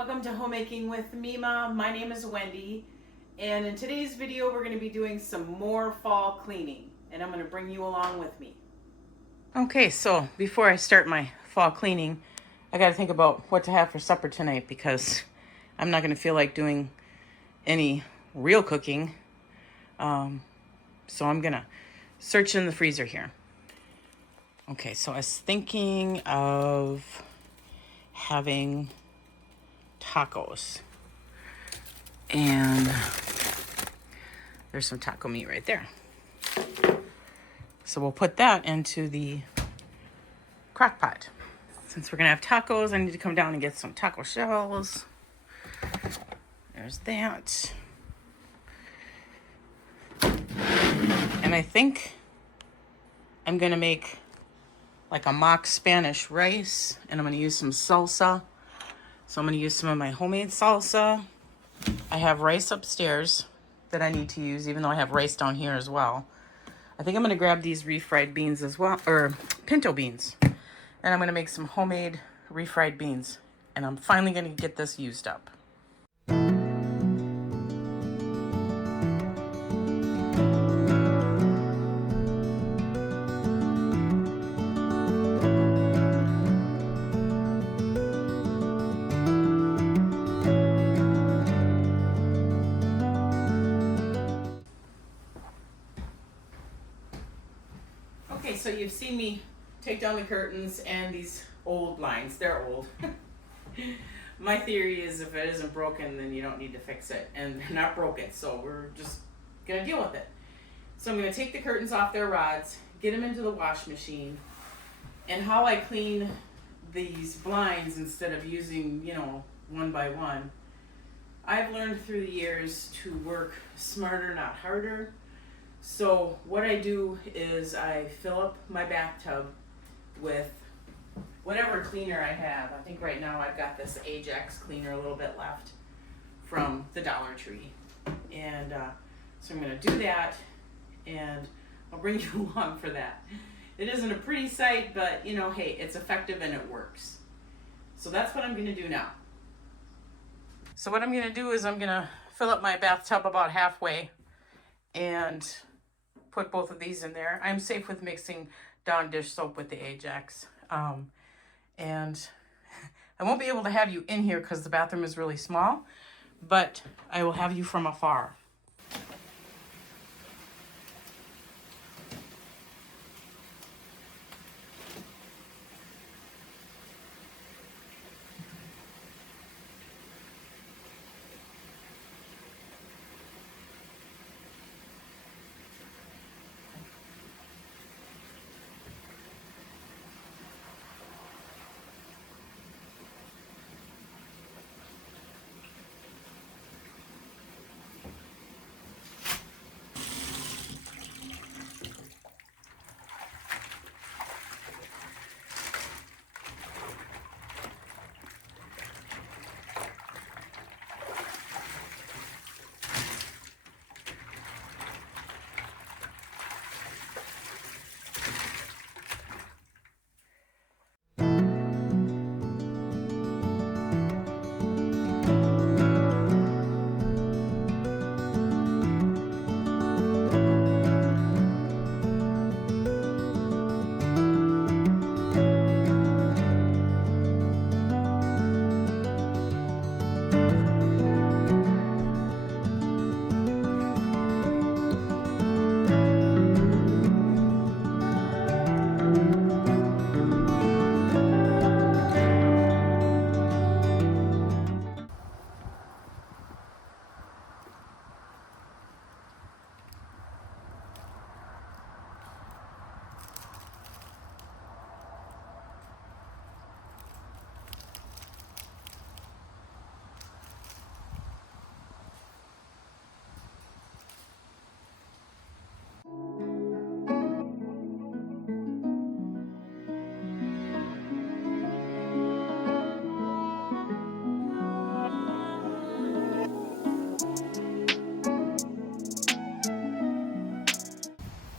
Welcome to Homemaking with Mema. My name is Wendy, and in today's video we're going to be doing some more fall cleaning, and I'm going to bring you along with me. Okay, so before I start my fall cleaning, I got to think about what to have for supper tonight because I'm not going to feel like doing any real cooking. So I'm going to search in the freezer here. Okay, so I was thinking of having tacos, and there's some taco meat right there, so we'll put that into the crock pot. Since we're gonna have tacos, I need to come down and get some taco shells. There's that, and I think I'm gonna make like a mock Spanish rice, and I'm gonna use some salsa. So I'm going to use some of my homemade salsa. I have rice upstairs that I need to use, even though I have rice down here as well. I think I'm going to grab these refried beans as well, or pinto beans. And I'm going to make some homemade refried beans. And I'm finally going to get this used up. Okay, so you've seen me take down the curtains and these old blinds. They're old. My theory is if it isn't broken, then you don't need to fix it. And they're not broken, so we're just going to deal with it. So I'm going to take the curtains off their rods, get them into the wash machine. And how I clean these blinds instead of using, one by one, I've learned through the years to work smarter, not harder. So what I do is I fill up my bathtub with whatever cleaner I have. I think right now I've got this Ajax cleaner a little bit left from the Dollar Tree. And so I'm going to do that, and I'll bring you along for that. It isn't a pretty sight, but hey, it's effective and it works. So that's what I'm going to do now. So what I'm going to do is I'm going to fill up my bathtub about halfway and put both of these in there. I'm safe with mixing Dawn dish soap with the Ajax. And I won't be able to have you in here because the bathroom is really small, but I will have you from afar.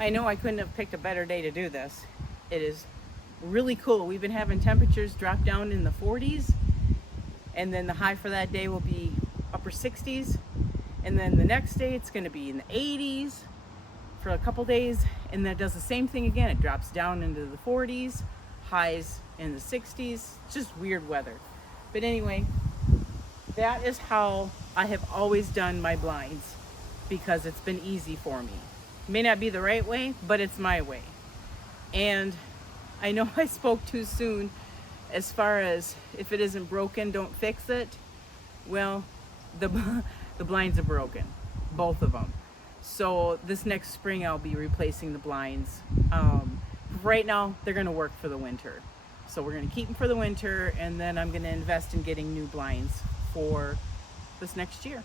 I know I couldn't have picked a better day to do this. It is really cool. We've been having temperatures drop down in the 40s, And then the high for that day will be upper 60s. And then the next day it's going to be in the 80s for a couple days. And then it does the same thing again. It drops down into the 40s, highs in the 60s. Just weird weather. But anyway, that is how I have always done my blinds, because it's been easy for me. It may not be the right way, but it's my way. And I know I spoke too soon as far as if it isn't broken, don't fix it. Well, the blinds are broken, both of them. So this next spring I'll be replacing the blinds. Right now they're gonna work for the winter. So we're gonna keep them for the winter, and then I'm gonna invest in getting new blinds for this next year.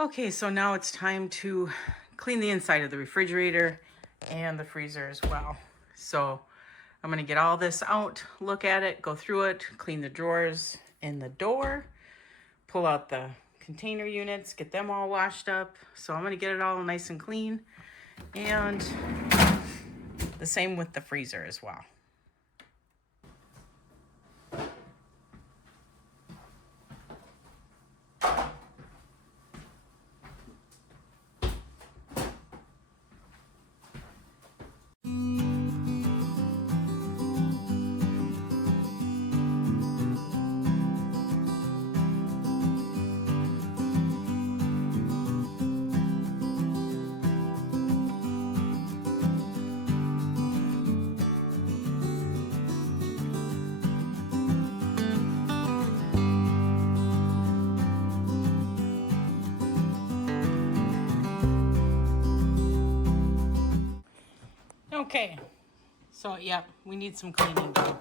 Okay, so now it's time to clean the inside of the refrigerator and the freezer as well. So I'm gonna get all this out, look at it, go through it, clean the drawers in the door, pull out the container units, get them all washed up. So I'm gonna get it all nice and clean, and the same with the freezer as well. Okay, so yeah, we need some cleaning done.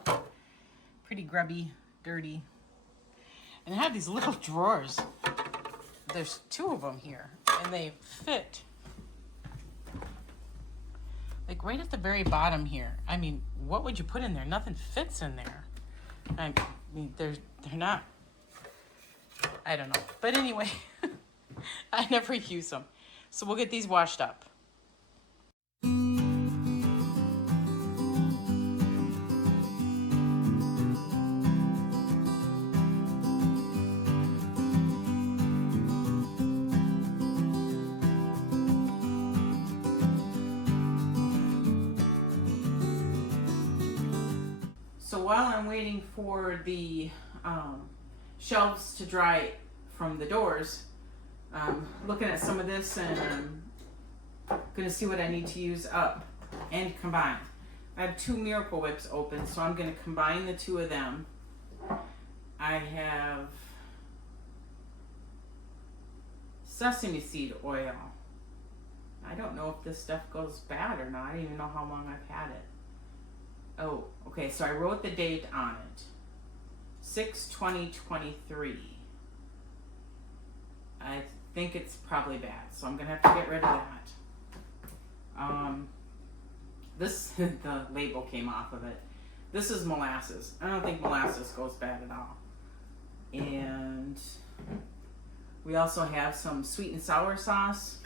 Pretty grubby, dirty. And I have these little drawers. There's 2 of them here, and they fit like right at the very bottom here. I mean, what would you put in there? Nothing fits in there. I mean, they're not, I don't know. But anyway, I never use them. So we'll get these washed up. So while I'm waiting for the shelves to dry from the doors, I'm looking at some of this and I'm gonna see what I need to use up and combine. I have 2 Miracle Whips open, so I'm gonna combine the 2 of them. I have sesame seed oil. I don't know if this stuff goes bad or not. I don't even know how long I've had it. Oh, okay, so I wrote the date on it. 6/20/23. I think it's probably bad, so I'm gonna have to get rid of that. This, the label came off of it. This is molasses. I don't think molasses goes bad at all. And we also have some sweet and sour sauce.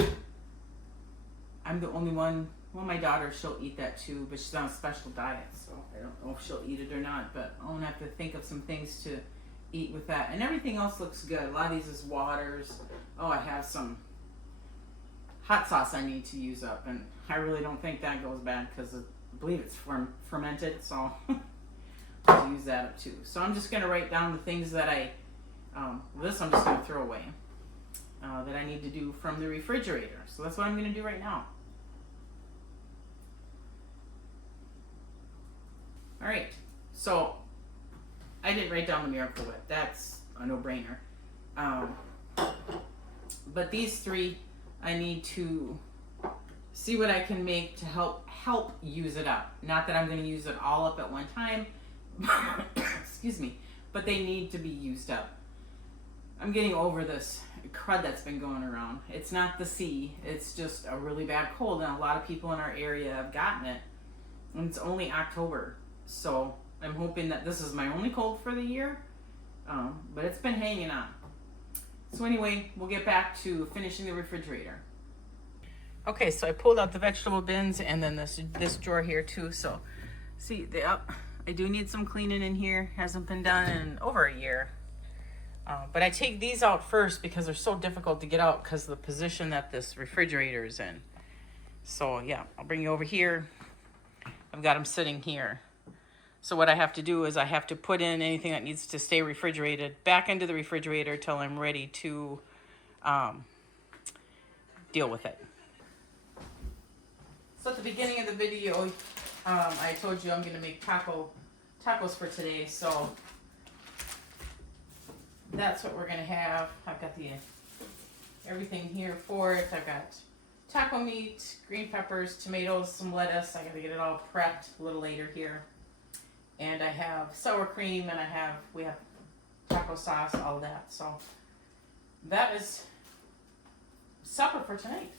I'm the only one. Well, my daughter, she'll eat that too, but she's on a special diet, so I don't know if she'll eat it or not, but I'm gonna have to think of some things to eat with that. And everything else looks good. A lot of these is waters. Oh, I have some hot sauce I need to use up, and I really don't think that goes bad because I believe it's fermented, so I'll use that up too. So I'm just gonna write down the things that this I'm just gonna throw away, that I need to do from the refrigerator. So that's what I'm gonna do right now. All right, so I didn't write down the Miracle Whip. That's a no-brainer. But these 3, I need to see what I can make to help use it up. Not that I'm going to use it all up at one time. Excuse me. But they need to be used up. I'm getting over this crud that's been going around. It's not the sea. It's just a really bad cold, and a lot of people in our area have gotten it. And it's only October. So I'm hoping that this is my only cold for the year, but it's been hanging on. So anyway, we'll get back to finishing the refrigerator. Okay, so I pulled out the vegetable bins and then this drawer here too. So see, I do need some cleaning in here. Hasn't been done in over a year. But I take these out first because they're so difficult to get out because of the position that this refrigerator is in. So yeah, I'll bring you over here. I've got them sitting here. So what I have to do is I have to put in anything that needs to stay refrigerated back into the refrigerator till I'm ready to deal with it. So at the beginning of the video, I told you I'm going to make tacos for today. So that's what we're going to have. I've got everything here for it. I've got taco meat, green peppers, tomatoes, some lettuce. I got to get it all prepped a little later here. And I have sour cream, and we have taco sauce, all that. So that is supper for tonight.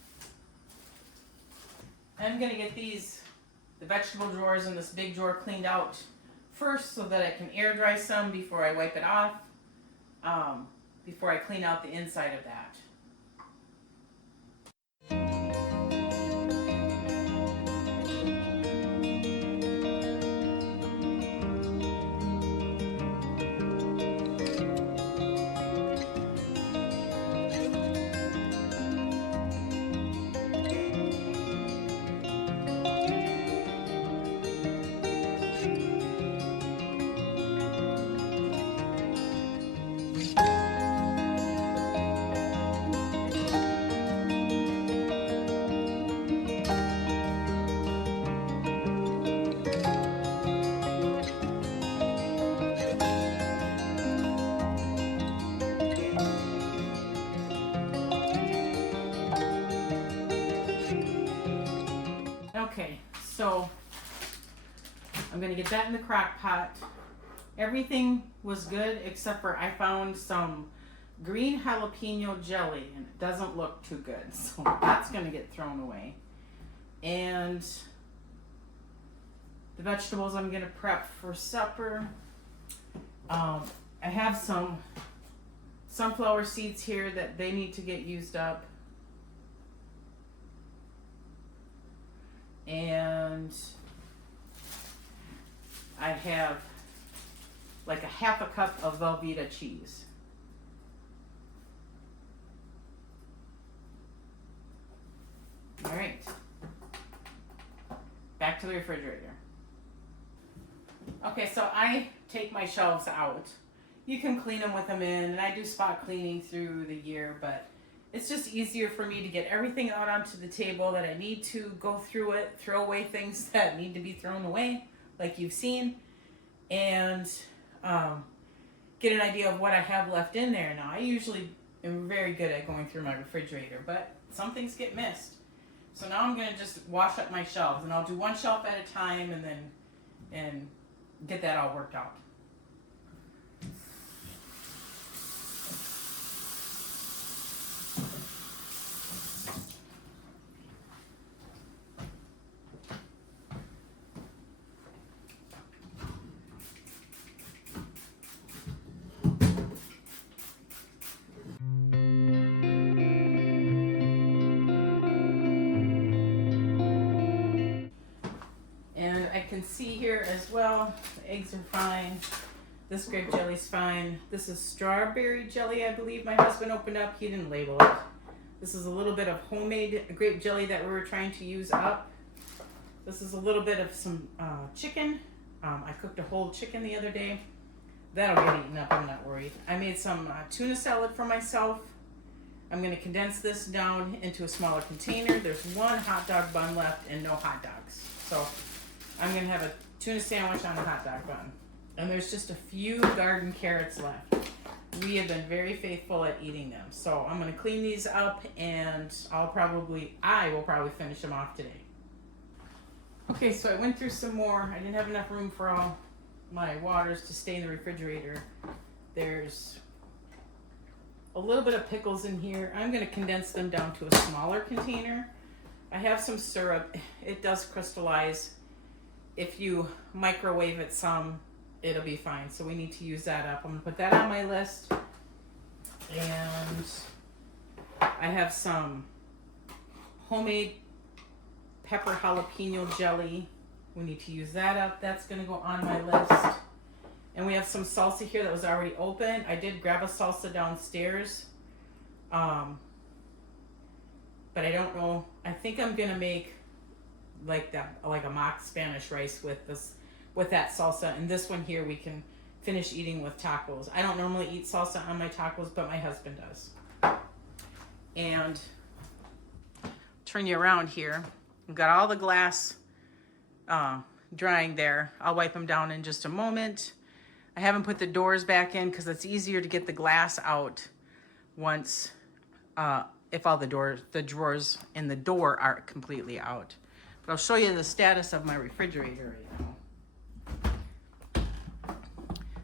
I'm gonna get the vegetable drawers in this big drawer cleaned out first so that I can air dry some before I wipe it off, before I clean out the inside of that. So I'm gonna get that in the crock pot. Everything was good except for I found some green jalapeno jelly and it doesn't look too good. So that's gonna get thrown away. And the vegetables I'm gonna prep for supper. I have some sunflower seeds here that they need to get used up. And I have like a half a cup of Velveeta cheese. All right, back to the refrigerator. Okay, so I take my shelves out. You can clean them with them in, and I do spot cleaning through the year, but it's just easier for me to get everything out onto the table that I need to, go through it, throw away things that need to be thrown away, like you've seen, and get an idea of what I have left in there. Now, I usually am very good at going through my refrigerator, but some things get missed. So now I'm gonna just wash up my shelves, and I'll do one shelf at a time and get that all worked out. Can see here as well, the eggs are fine. This grape jelly's fine. This is strawberry jelly, I believe my husband opened up. He didn't label it. This is a little bit of homemade grape jelly that we were trying to use up. This is a little bit of some chicken. I cooked a whole chicken the other day. That'll get eaten up, I'm not worried. I made some tuna salad for myself. I'm going to condense this down into a smaller container. There's one hot dog bun left and no hot dogs. So I'm going to have a tuna sandwich on a hot dog bun. And there's just a few garden carrots left. We have been very faithful at eating them. So I'm going to clean these up and I will probably finish them off today. Okay, so I went through some more. I didn't have enough room for all my waters to stay in the refrigerator. There's a little bit of pickles in here. I'm going to condense them down to a smaller container. I have some syrup. It does crystallize. If you microwave it some, it'll be fine. So we need to use that up. I'm going to put that on my list. And I have some homemade pepper jalapeno jelly. We need to use that up. That's going to go on my list. And we have some salsa here that was already open. I did grab a salsa downstairs. But I don't know. I think I'm going to make like a mock Spanish rice with that salsa. And this one here we can finish eating with tacos. I don't normally eat salsa on my tacos, but my husband does. And turn you around here. We've got all the glass drying there. I'll wipe them down in just a moment. I haven't put the doors back in because it's easier to get the glass out once if all the drawers in the door are completely out. But I'll show you the status of my refrigerator right now.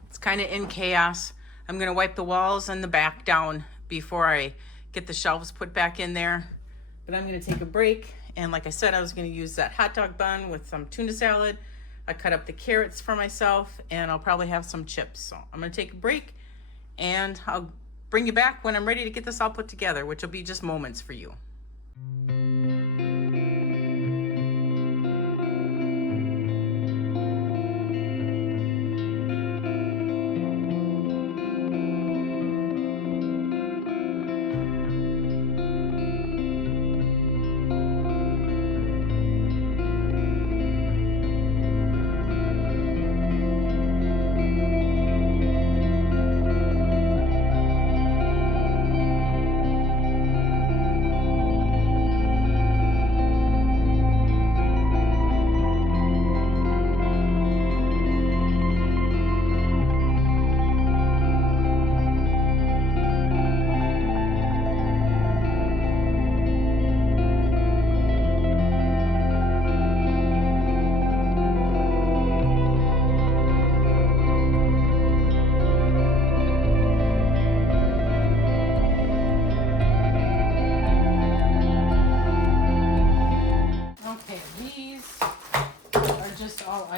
It's kind of in chaos. I'm gonna wipe the walls and the back down before I get the shelves put back in there. But I'm gonna take a break. And like I said, I was gonna use that hot dog bun with some tuna salad. I cut up the carrots for myself and I'll probably have some chips. So I'm gonna take a break and I'll bring you back when I'm ready to get this all put together, which will be just moments for you.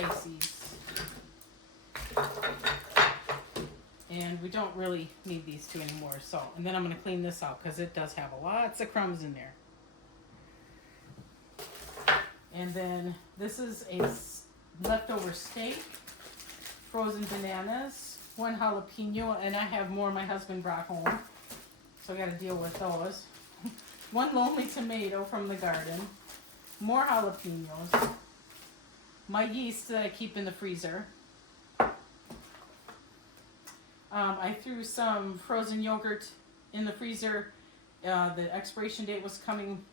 ices. And we don't really need these two anymore. So, and then I'm going to clean this out because it does have lots of crumbs in there. And then this is a leftover steak, frozen bananas, 1 jalapeno, and I have more my husband brought home. So I got to deal with those. 1 lonely tomato from the garden, more jalapenos, my yeast that I keep in the freezer. I threw some frozen yogurt in the freezer. The expiration date was coming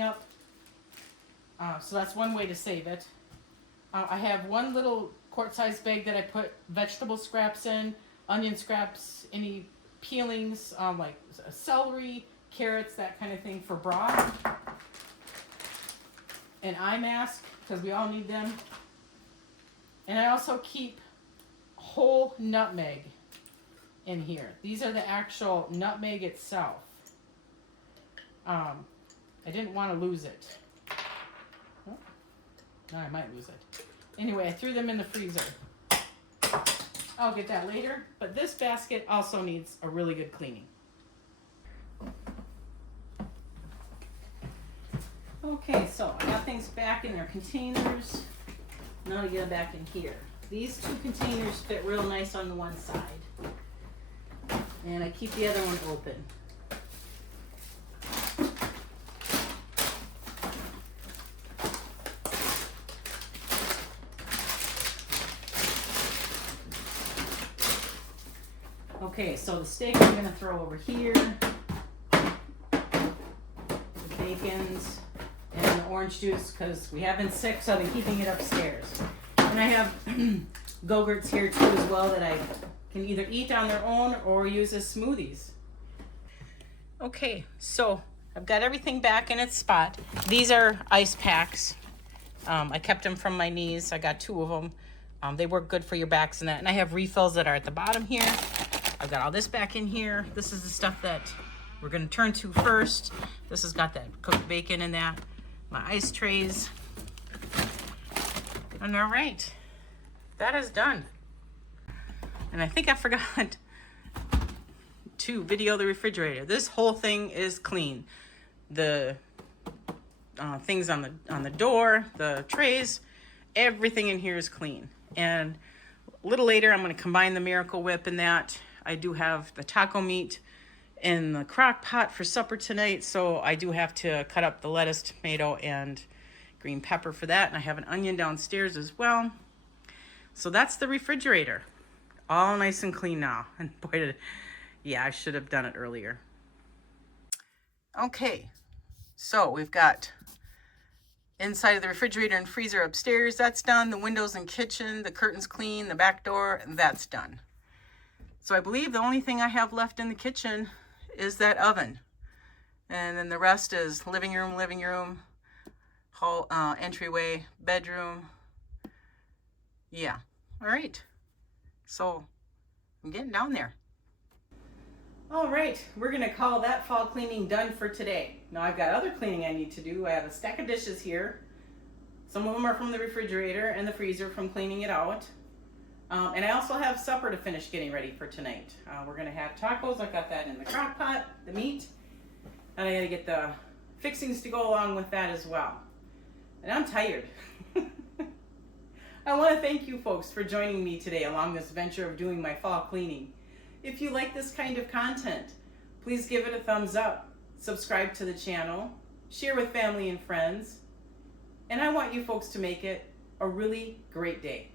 up. So that's one way to save it. I have 1 little quart-sized bag that I put vegetable scraps in, onion scraps, any peelings, like celery, carrots, that kind of thing for broth. An eye mask, because we all need them. And I also keep whole nutmeg in here. These are the actual nutmeg itself. I didn't want to lose it. Oh, now I might lose it. Anyway, I threw them in the freezer. I'll get that later, but this basket also needs a really good cleaning. Okay, so I got things back in their containers. Now to get them back in here. These 2 containers fit real nice on the one side. And I keep the other one open. Okay, so the steak I'm going to throw over here. The bacons and the orange juice, because we have been sick, so I've been keeping it upstairs. And I have Go-Gurts here too as well that I can either eat on their own or use as smoothies. Okay, so I've got everything back in its spot. These are ice packs. I kept them from my knees. I got 2 of them. They work good for your backs and that. And I have refills that are at the bottom here. I've got all this back in here. This is the stuff that we're going to turn to first. This has got that cooked bacon in that. My ice trays. And all right, that is done. And I think I forgot to video the refrigerator. This whole thing is clean. The things on the door, the trays, everything in here is clean. And a little later, I'm going to combine the Miracle Whip in that. I do have the taco meat in the crock pot for supper tonight, so I do have to cut up the lettuce, tomato, and green pepper for that. And I have an onion downstairs as well. So that's the refrigerator. All nice and clean now. And boy, yeah, I should have done it earlier. Okay, so we've got inside of the refrigerator and freezer upstairs. That's done. The windows and kitchen, the curtains clean, the back door, that's done. So I believe the only thing I have left in the kitchen is that oven. And then the rest is living room, hall, entryway, bedroom. Yeah, all right. So I'm getting down there. All right, we're gonna call that fall cleaning done for today. Now I've got other cleaning I need to do. I have a stack of dishes here. Some of them are from the refrigerator and the freezer from cleaning it out. And I also have supper to finish getting ready for tonight. We're gonna have tacos. I've got that in the crock pot, the meat. And I gotta get the fixings to go along with that as well. And I'm tired. I wanna thank you folks for joining me today along this venture of doing my fall cleaning. If you like this kind of content, please give it a thumbs up, subscribe to the channel, share with family and friends, and I want you folks to make it a really great day.